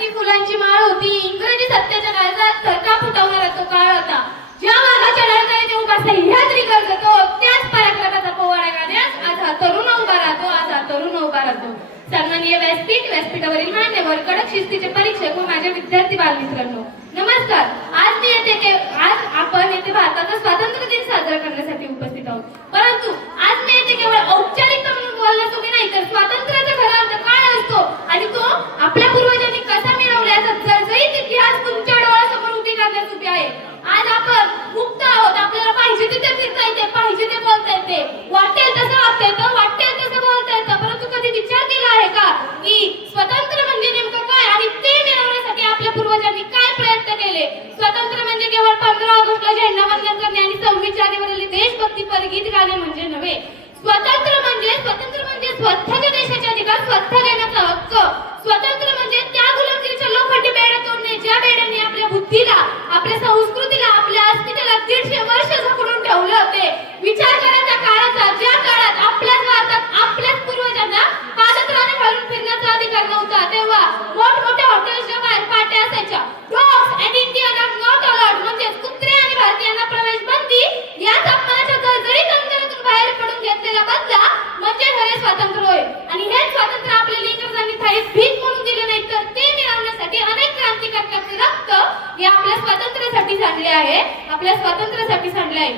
हाती फुलांची माळ होती. इंग्रजी सत्याच्या काळात सरका फुटवणारा तो काळ होता. ज्या मागाच्या लढताने ते उभा सह्याद्री करतो त्याच पराक्रमाचा पोवाडा गाण्यास आज हा तरुण उभा राहतो. आज हा तरुण उभा राहतो. सन्माननीय व्यासपीठावरील मान्यवर, कडक शिस्तीचे परीक्षक व माझे विद्यार्थी बालमित्रांनो, नमस्कार. आज आपण येथे भारताचा स्वातंत्र्य दिन साजरा करण्यासाठी उपस्थित आहोत. परंतु आज मी येथे केवळ औपचारिकता म्हणून बोलण्यासाठी नाही, तर स्वातंत्र्याचा खरा अर्थ काय असतो आणि तो आपल्या पूर्वजांनी कसा मिळवला याचा जळजळीत इतिहास तुमच्या डोळ्यासमोर उभी करण्यास उभी आहे. आज आपण मुक्त आहोत. आपल्याला पाहिजे तिथे फिरता येते, पाहिजे ते बोलता येते, वाटेल तसं वागता येतं, वाटेल तसं बोलता येतं. परंतु कधी विचार केला आहे का की स्वतंत्र म्हणजे नेमकं काय आणि ते मिळवण्यासाठी आपल्या पूर्वजांनी काय प्रयत्न केले? स्वतंत्र म्हणजे केवळ 15 ऑगस्टला झेंडावंदन करणे आणि 26 जानेवारीला देशभक्तीपर गीत गाणे म्हणजे नव्हे. स्वतंत्र म्हणजे स्वतःच्या देशाचे अधिकार स्वतः घेण्याचा हक्क. स्वतंत्र म्हणजे त्या गुलामगिरीच्या लोखंडी बेड्या तोडणे ज्या बेड्यांनी आपल्या बुद्धीला, आपल्या संस्कृतीला, आपल्या अस्मितेला 150 वर्ष जखडून ठेवले होते. विचार करा त्या काळाचा, ज्या काळात आपल्याच भारतात आपल्याच पूर्वजांना पादत्राणे घालून फिरण्याचा अधिकार नव्हता. तेव्हा मोठमोठ्या हॉटेल्सच्या बाहेर पाट्या असायच्या. Dogs and Indian are not allowed, म्हणजे कुत्रे आणि भारतीयांना प्रवेश बंदी. याच अपमानाच्या जळजळीत अंतरातून बाहेर पडून घेतलेला बदला म्हणजे खरे स्वातंत्र्य होय. आणि हेच स्वातंत्र्य आपल्याला इंग्रजांनी थाईत भीक म्हणून दिले नाही, तर ते मिळवण्यासाठी अनेक क्रांतिकारकांचे रक्त हे आपल्या स्वातंत्र्यासाठी सांडले आहे, आपल्या स्वातंत्र्यासाठी सांडले आहे.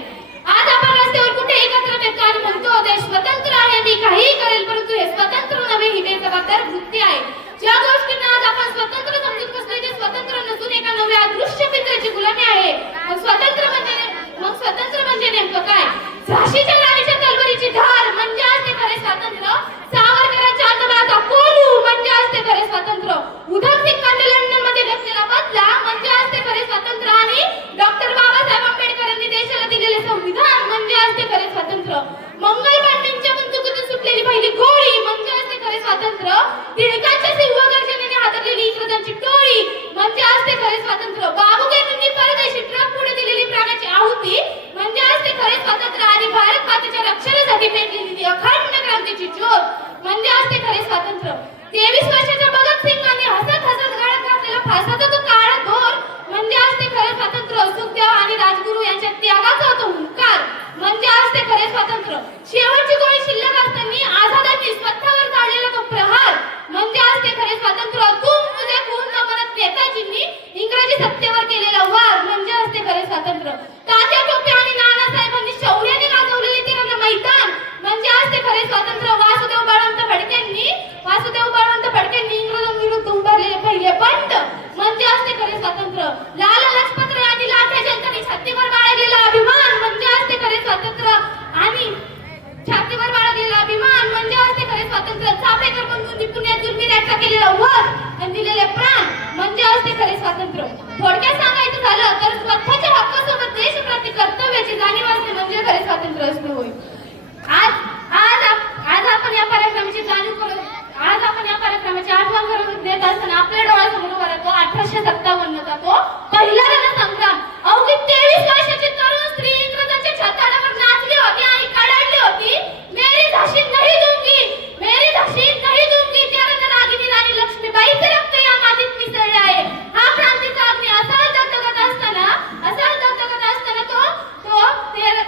आज आपण रस्त्यावर कुठे एकत्र येतो आणि म्हणतो देश स्वतंत्र आहे, मी काहीही करेल, परंतु हे स्वतंत्र नव्हे, ही बेजबाबदार वृत्ती आहे. ज्या गोष्टींना आज आपण स्वतंत्र समजून बसलोय ते स्वतंत्र नसून एका नव्या दृश्य पित्राची गुलामी आहे. मग स्वतंत्र म्हणजे नेमकं काय? झाशीच्या राणीच्या तलवारीची धार म्हणजे असते खरे स्वातंत्र्य. सावरकरांच्या आत्मबळाचा कोलू म्हणजे असते खरे स्वातंत्र्य. उधम सिंगांनी लंडन मध्ये घेतलेला बदला म्हणजे असते खरे स्वातंत्र्य. आणि डॉक्टर बाबासाहेब आंबेडकर यांनी देशाला दिलेले संविधान म्हणजे असते खरे स्वातंत्र्य. मंगल पांडेंच्या बंदुकीतून सुटलेली पहिली गोळी म्हणजे असते खरे स्वातंत्र्य. टिळकांच्या सिंह गर्जनेने हादरलेली इंग्रजांची टोळी म्हणजे असते खरे स्वातंत्र्य. बाबूगेंनी परदेशी ट्रक पुढे दिलेली प्राणाची आहुती म्हणजे असते खरे स्वातंत्र्य. आणि भारत मातेच्या रक्षणासाठी पेटलेली ती अखंड क्रांतीची ज्योत म्हणजे असते खरे स्वातंत्र्य. 23 वर्षाच्या भगत सिंगांनी हसत हसत गळ्यात घातलेला फासाचा तो काळा दोर म्हणजे असते खरे स्वातंत्र्य. सुखदेव आणि राजगुरू यांच्या त्यागाचा होतो हुंकार म्हणजे असते खरे स्वातंत्र्य. शेवटची गोळी शिल्लक असताना आझादांनी स्वतःवर झालेला तो प्रहार म्हणजे असते खरे स्वातंत्र्य. तुम मुझे खून न म्हणत नेताजींनी इंग्रजी सत्तेवर केलेला वार म्हणजे असते खरे स्वातंत्र्य. तात्या टोपे आणि नानासाहेबांनी शौर्याने गाजवलेले तिरंगा मैदान म्हणजे असते खरे स्वातंत्र्य. वासुदेव बळवंत फडकेंनी इंग्रजांविरुद्ध उभारलेले पहिले बंड म्हणजे असते खरे स्वातंत्र्य. लाला लजपतराय आणि लाठ्या जनतांनी छातीवर बाळगलेला अभिमान म्हणजे असते खरे स्वातंत्र्य. आणि छातीवर बाळगलेला अभिमान म्हणजे असते खरे स्वातंत्र्य. चाफेकर बंधूंनी पुण्यात जुलमीराजा केलेला वध आणि दिलेले प्राण म्हणजे असते खरे स्वातंत्र्य. थोडक्यात सांगायचं झालं तर स्वतःच्या हक्कासोबत देशप्रती कर्तव्याची जाणीव असणे म्हणजे खरे स्वातंत्र्य असणे होय. आज आपण या कार्यक्रमाची जाणीव करू, आज आपण या कार्यक्रमाची आठवण करून देत असताना आपल्या डोळ्यासमोर उभा राहतो 1857चा तो पहिला रणसंग्राम. अवघी 23 वर्षाची तरुण स्त्री इंग्रजांच्या छताडावर नाचली होती आणि कडाडली होती, मेरी झाशी नाही दूंगी, मेरी झाशी नाही दूंगी. त्या रणरागिणी राणी लक्ष्मीबाईचे रक्त या मातीत मिसळले आहे. हा क्रांतीचा अग्नी असा दगदगत असताना तो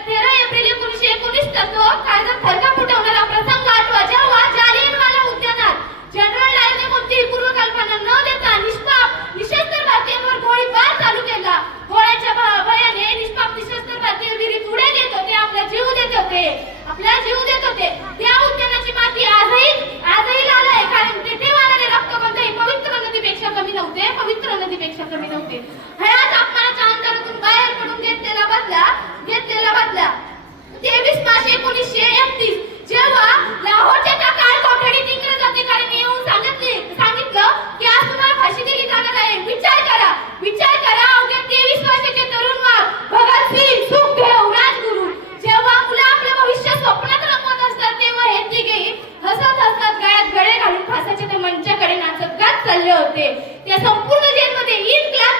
13 एप्रिल 1919 तो काळजात थरका फुटवणारा प्रसंग आठवा, जेव्हा जालियनवाला उद्यानात जनरल डायरने कोणतीही पूर्वकल्पना न देता निशस्त्र भारतीयांवर गोळीबार चालू केला. गोळ्याच्या भयाने निशस्त्र भारतीय विहिरीत उड्या देत होते, आपला जीव देत होते. त्या उद्यानाची माती आजही लाल आहे, कारण तेथे वाहणारे रक्त कोणत्याही पवित्र नदीपेक्षा कमी नव्हते. हयात अपमानाच्या अंतरातून बाहेर पडून घेतलेला बदला 23 मार्च 1931 जेव्हा लाहोरच्या त्या काळ कोठडीत इंग्रज अधिकाऱ्यांनी येऊन सांगितलं की आज तुम्हाला फाशी दिली जाणार आहे. विचार करा अवघ्या 23 वर्षाचे तरुण भगत सिंग, सुखदेव, राजगुरू जेव्हा मुलं आपलं भविष्य स्वप्नात रंगवत असतात तेव्हा हे तिघे हसत गळ्यात गळे घालून फासाच्या त्या मंचाकडे नाचत गात चालले होते. त्या संपूर्ण जेलमध्ये इन्क्लाब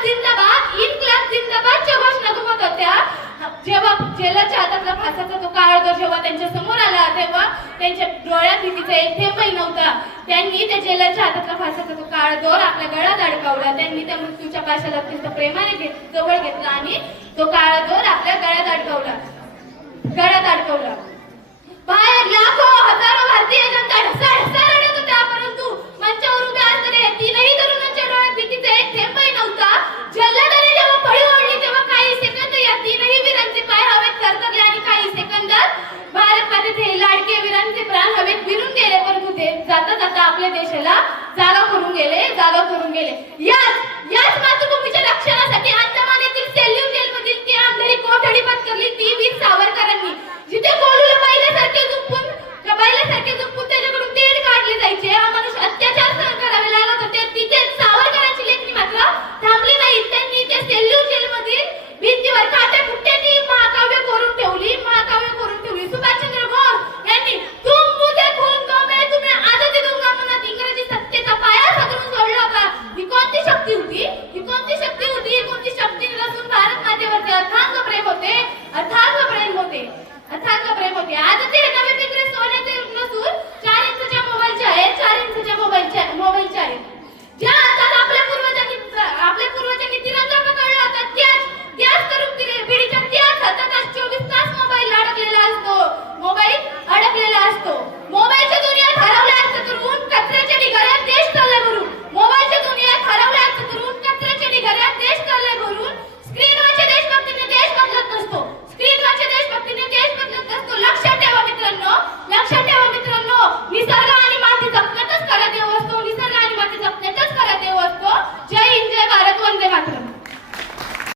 जिंदाबादच्या घोषणा घुमत होत्या. जेव्हा जेलच्या हातातला फासाचा तो काळा दर जेव्हा त्यांच्या समोर आला तेव्हा त्यांच्या डोळ्यात भीतीचा एक थेंबही नव्हता. त्यांनी त्या जेलच्या हातातला फासाचा तो काळा दोर आपल्या गळ्यात अडकवला. त्यांनी त्या मृत्यूच्या पाशाला अत्यंत प्रेमाने जवळ घेतला आणि तो काळा दोर आपल्या गळ्यात अडकवला. बाहेर लाखो हजारो भारतीय जनता ढसा रडत होत्या, परंतु मंचावर उभ्या